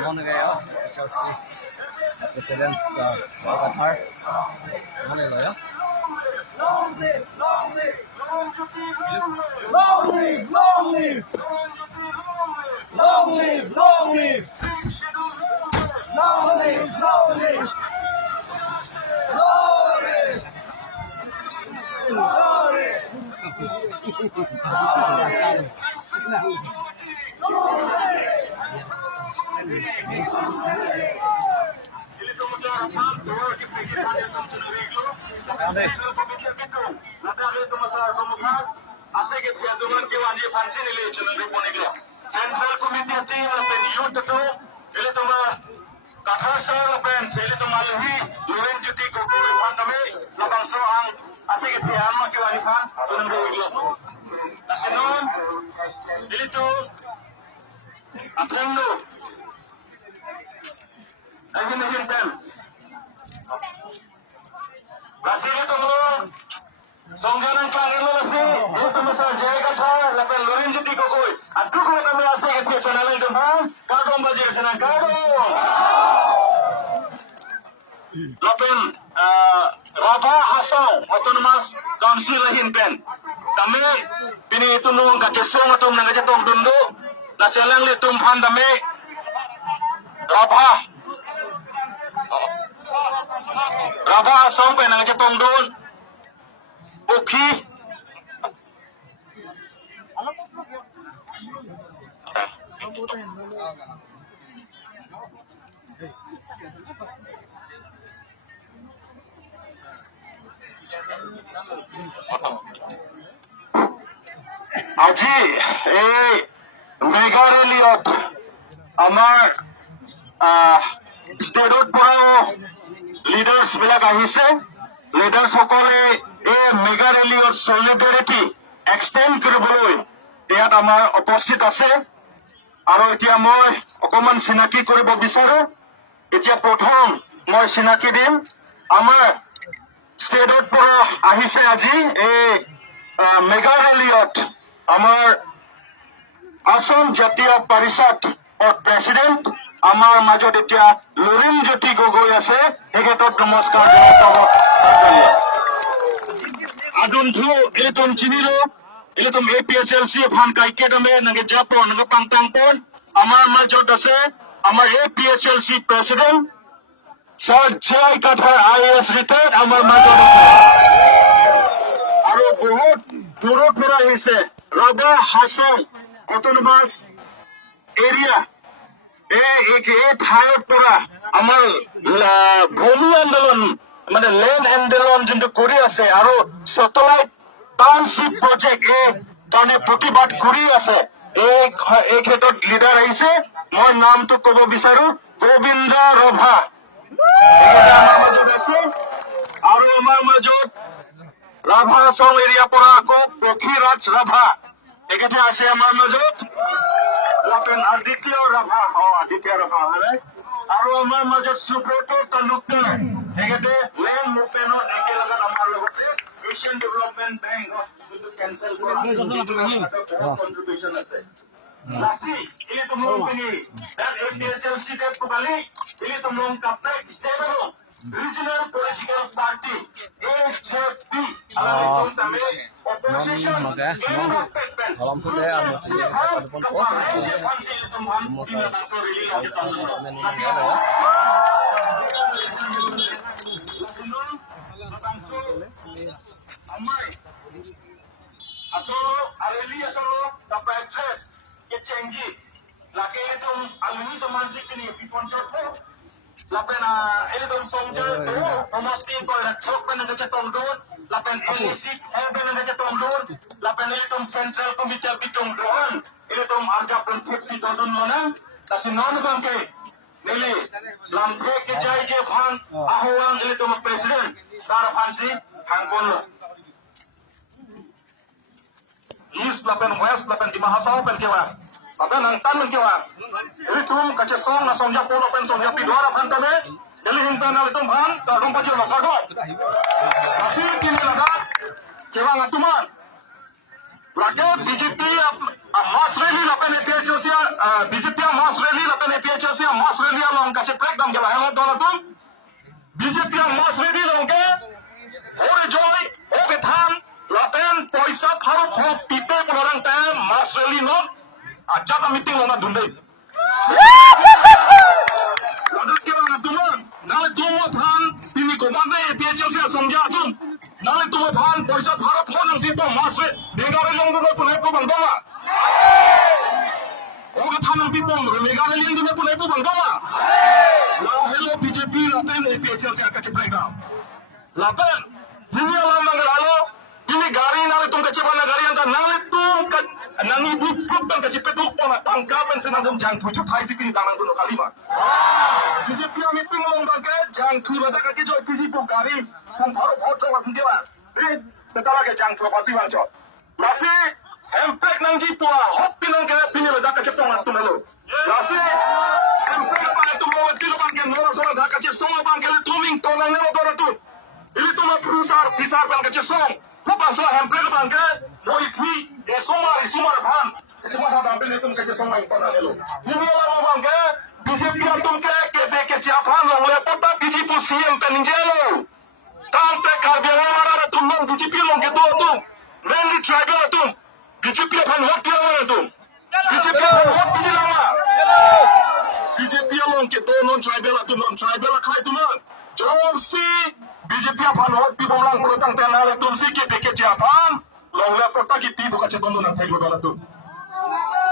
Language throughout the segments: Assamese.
Mona kayo, Chelsea President sa Qatar. Mona kayo. Long live! Long live! Long live! Long live! Long live! Long live! Long live! Long live! Central Committee team lapen youth to ele toma Qatar sar lapen ele toma lehi Loren Juti Koko pandame labang so ang asik tian ma kiwani fan tunang reglo nasionon ele to atrendo lagi nahin tem Brasil to mo Songganan Kangilo lasi itu masal Jaya Qatar lapen Loren Juti Koko Aku kalau kami asik ke channel itu bang, kado belajar senang kado. Lapen Rabah Hasau Autonomous Council lahin pen. Kami pini itu nung kacesong atau nangkacetong dundo, naselang litum handame Rabah Hasau pen nangkacetong dun, Uki. আজি এই মেগা ৰেলীত আমাৰ ষ্টেটত পৰাও লিডাৰ্ছ বিলাক আহিছে লিডাৰ্ছ সকলে এই মেগা ৰেলীত সলিডাৰিটি এক্সটেণ্ড কৰিবলৈ ইয়াত আমাৰ উপস্থিত আছে আৰু এতিয়া মই অকমান চিনাকি কৰিব বিচাৰো এতিয়া প্ৰথম মই চিনাকি দিম আমাৰ ষ্টেটত পৰা আহিছে আজি এই মেগা ৰেলীত আমাৰ আসাম জাতীয় পৰিষদৰ প্ৰেচিডেণ্ট আমাৰ মাজত এতিয়া লৰেন জ্যোতি গগৈ আছে তেখেতক নমস্কাৰ জনাইছো আদুনথু এলটন চিনিলো এলটন APSLC ফান কাইকেডমে নগে জাপো নগে পাংটাংপন আমাৰ মাজত আছে আমাৰ APSLC president Sir Jaya Qatar IAS retired আমাৰ মাজত আছে আৰু বহুত দূৰৰ পৰা আহিছে Rabah Hasau Autonomous Area এই ঠাইৰ পৰা আমাৰ ভূমি আন্দোলন মানে লেণ্ড আন্দোলন যোনটো কৰি আছে আৰু চেটেলাইট টাউনশ্বিপ প্ৰজেক্ট এই কাৰণে প্ৰতিবাদ কৰি আছে এই ক্ষেত্ৰত লিডাৰ আহিছে মই নামটো ক'ব বিচাৰো গোবিন্দ ৰভা আৰু আমাৰ মাজত ৰাভা আসাম এৰিয়া পৰা আকৌ পক্ষীৰাজ ৰাভা এখেতে আছে আমাৰ মাজত আদিত্য ৰাভা হয়নে আৰু আমাৰ মাজত সুব্ৰত তালুকদাৰ এখেতে লেণ্ড মুভমেণ্টত একেলগত আমাৰ লগতে এছিয়ান ডেভেলপমেণ্ট বেংক যোনটো কেঞ্চেল কৰা কণ্ট্ৰিবিউশ্যন আছে Nasi, ini tumulong pini. Dan APSLC dan kembali, ini tumulong kapek stable regional political party AJP. Alam itu kami opposition. Alam sudah ada cerita pada pokok. Asolo, alili asolo, dapat address. Kecengji, laki itu alumni teman sih kini piponjok tu, lapen itu somja tu, pemasti tu ada cok pen ada cetong dun, lapen LEC pen ada cetong dun, lapen itu Central Committee bitung dun, itu arja pun tipsi dun mana, tapi non bangke, nili, lampu kejai je bang, ahuang itu presiden, Sarah Fansi, hangpon lo. East lapen West lapen di Mahasau pen kewan. Lapen Nangtan pen kewan. Ini tuh kacesong na somja polo pen somja pidora pen tame. Deli hintan na litum han kadung pajir lokado. Masih kini lagat kewan atuman. Lagi BJP mass rally lapen APHLC BJP mass rally lapen APHLC mass rally along kache breakdown gela hemo donatum BJP mass rally longke hore joy oke tham lapen poisa tharo khop pipe porang ta mass rally no acha ta meeting lona dunde ada kira tuman nale tumo than tini komande APHLC samjha tum nale tumo than poisa tharo phone pipe mass re begare longdu no punai ko bangdoma oke thanam pipe megale lingdu no punai ko bangdoma now hello BJP lapen APHLC akache breakdown lapen ini alam nangalalo ini gari nale tum kache bana gari anta nale tum nangi buk dan kache peduk pona tangkapan senagam jang tujuh thai sipin tanang kuno kalima BJP meeting long bangke jang tu bada kake jo BJP gari kum baro photo wakenge ba sekala ke jang propasi bangcho lasi empek nang jipua hop pinang ke pini bada kache tong tu nalo lasi empek ba tu mo tilo bangke noro sona da kache song bangke tuming tonang nalo dora tu ili tuma pisar bang kache song Pupasa hampir bangke moi pui sumar ban semua hal hampir itu kache song mai pona nelo ini lama bangke BJP antum ke ke Japan long lepota BJP CM peninjelo tante karbiang mara tumong BJP long ke tu mainly tribal tu BJP pan hot dia mana tu BJP pan hot biji lama BJP long ke tu non tribal khai tu non jom si BJP pan hot pi bong lang kurang tanah tulsi ke Japan long lepota ki ti buka cebon nang thai bola tu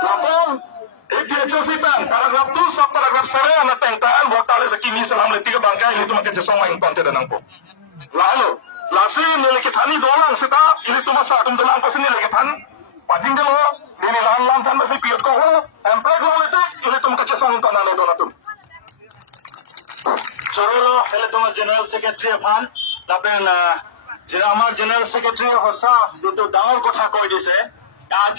lapon APHLC pan paragraf tu sub paragraf sare ana tengtaan buat tali sekini salam le tiga bangkai ini tu makan cesong main konten dan angpo lalu lasi milik thani dolang sita ini tu masa atum dolang pas ini lagi than pading delo ini lan tan masih piot ko lo employ lo itu ini tu makan cesong tanah lo dola tu চরলো হেলে তোমার জেনারেল সেক্রেটারি ফান লাপেন আমার জেনারেল সেক্রেটারি হসা যেটো ডাঙৰ কথা কৈ দিছে